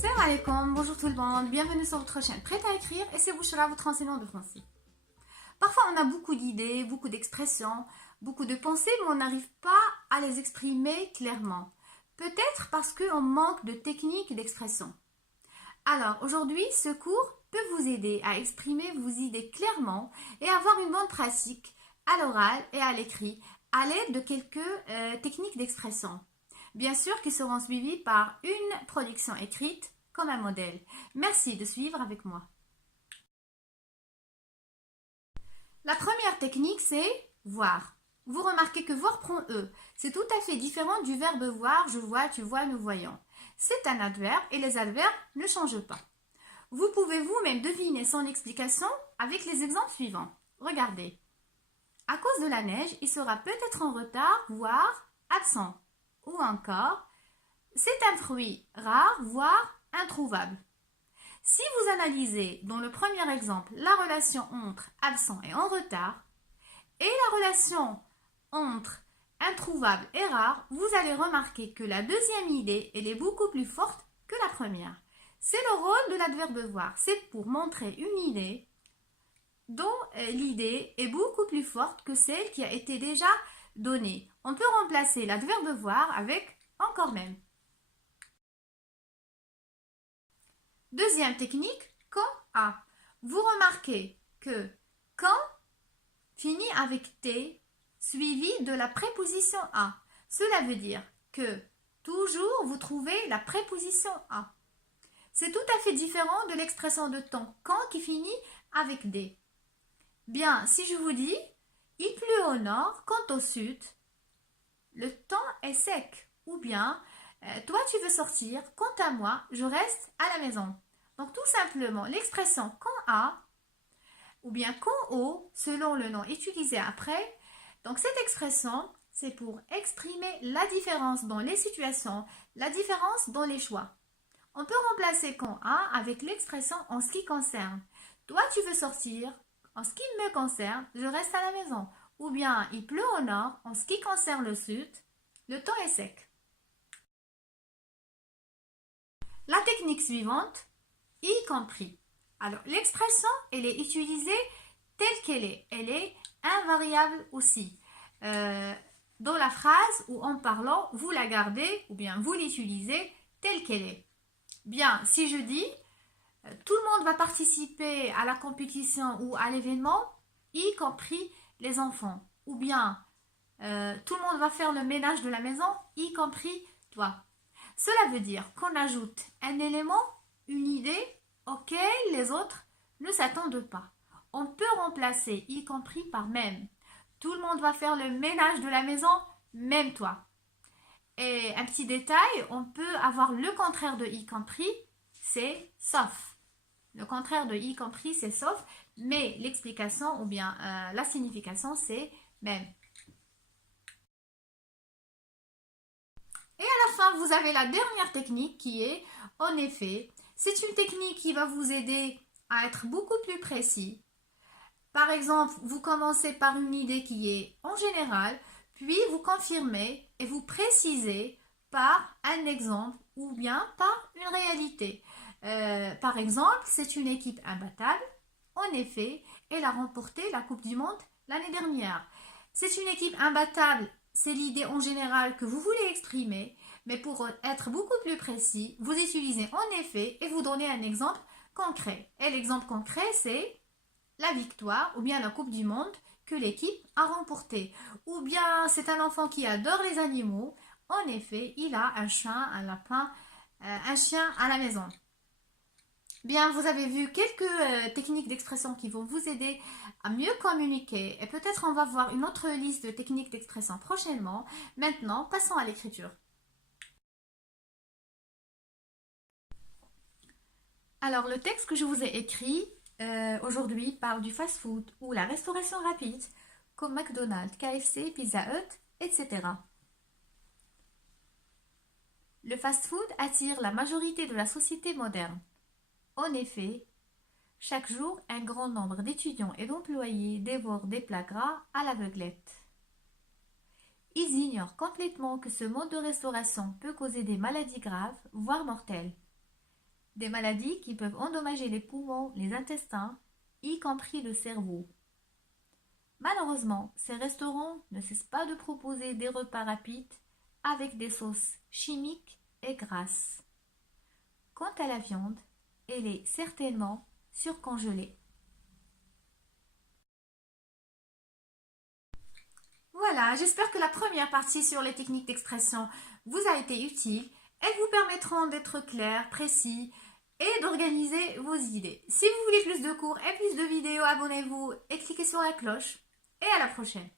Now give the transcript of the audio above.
Salam alaikum, bonjour tout le monde, bienvenue sur votre chaîne Prête à écrire et c'est Bouchra, votre enseignant de français. Parfois on a beaucoup d'idées, beaucoup d'expressions, beaucoup de pensées mais on n'arrive pas à les exprimer clairement. Peut-être parce qu'on manque de technique d'expression. Alors aujourd'hui ce cours peut vous aider à exprimer vos idées clairement et avoir une bonne pratique à l'oral et à l'écrit à l'aide de quelques techniques d'expression. Bien sûr qui seront suivis par une production écrite comme un modèle. Merci de suivre avec moi. La première technique, c'est voir. Vous remarquez que voir prend E. C'est tout à fait différent du verbe voir, je vois, tu vois, nous voyons. C'est un adverbe et les adverbes ne changent pas. Vous pouvez vous-même deviner son explication avec les exemples suivants. Regardez. À cause de la neige, il sera peut-être en retard, voire absent. Ou encore, c'est un fruit rare, voire introuvable. Si vous analysez dans le premier exemple la relation entre absent et en retard et la relation entre introuvable et rare, vous allez remarquer que la deuxième idée elle est beaucoup plus forte que la première. C'est le rôle de l'adverbe voir. C'est pour montrer une idée dont l'idée est beaucoup plus forte que celle qui a été déjà donnée. On peut remplacer l'adverbe voir avec encore même. Deuxième technique, quand à. Vous remarquez que quand finit avec T suivi de la préposition à. Cela veut dire que toujours vous trouvez la préposition à. C'est tout à fait différent de l'expression de temps quand qui finit avec D. Bien, si je vous dis il pleut au nord, quand au sud, le temps est sec. Ou bien, toi tu veux sortir, quant à moi, je reste à la maison. Donc tout simplement, l'expression quand à, ou bien quand au, selon le nom utilisé après. Donc cette expression, c'est pour exprimer la différence dans les situations, la différence dans les choix. On peut remplacer quand à avec l'expression en ce qui concerne. Toi tu veux sortir, en ce qui me concerne, je reste à la maison. Ou bien il pleut au nord, en ce qui concerne le sud, le temps est sec. La technique suivante, y compris. Alors, l'expression, elle est utilisée telle qu'elle est. Elle est invariable aussi. Dans la phrase ou en parlant, vous la gardez ou bien vous l'utilisez telle qu'elle est. Bien, si je dis tout le monde va participer à la compétition ou à l'événement, y compris les enfants. Ou bien tout le monde va faire le ménage de la maison, y compris toi. Cela veut dire qu'on ajoute un élément, une idée auquel les autres ne s'attendent pas. On peut remplacer y compris par même. Tout le monde va faire le ménage de la maison, même toi. Et un petit détail, on peut avoir le contraire de y compris, c'est sauf. Le contraire de y compris, c'est sauf, mais l'explication ou bien la signification, c'est même. Et à la fin, vous avez la dernière technique qui est, en effet, c'est une technique qui va vous aider à être beaucoup plus précis. Par exemple, vous commencez par une idée qui est en général, puis vous confirmez et vous précisez par un exemple ou bien par une réalité. Par exemple, c'est une équipe imbattable. En effet, elle a remporté la Coupe du Monde l'année dernière. C'est une équipe imbattable, c'est l'idée en général que vous voulez exprimer, mais pour être beaucoup plus précis, vous utilisez en effet et vous donnez un exemple concret. Et l'exemple concret, c'est la victoire ou bien la Coupe du Monde que l'équipe a remportée. Ou bien c'est un enfant qui adore les animaux. En effet, il a un chat, un lapin, un chien à la maison. Bien, vous avez vu quelques techniques d'expression qui vont vous aider à mieux communiquer. Et peut-être on va voir une autre liste de techniques d'expression prochainement. Maintenant, passons à l'écriture. Alors, le texte que je vous ai écrit aujourd'hui parle du fast-food ou la restauration rapide, comme McDonald's, KFC, Pizza Hut, etc. Le fast-food attire la majorité de la société moderne. En effet, chaque jour, un grand nombre d'étudiants et d'employés dévorent des plats gras à l'aveuglette. Ils ignorent complètement que ce mode de restauration peut causer des maladies graves, voire mortelles. des maladies qui peuvent endommager les poumons, les intestins, y compris le cerveau. Malheureusement, ces restaurants ne cessent pas de proposer des repas rapides avec des sauces chimiques et grasses. Quant à la viande, elle est certainement surcongelée. Voilà, j'espère que la première partie sur les techniques d'expression vous a été utile. Elles vous permettront d'être clair, précis et d'organiser vos idées. Si vous voulez plus de cours et plus de vidéos, abonnez-vous et cliquez sur la cloche. Et à la prochaine.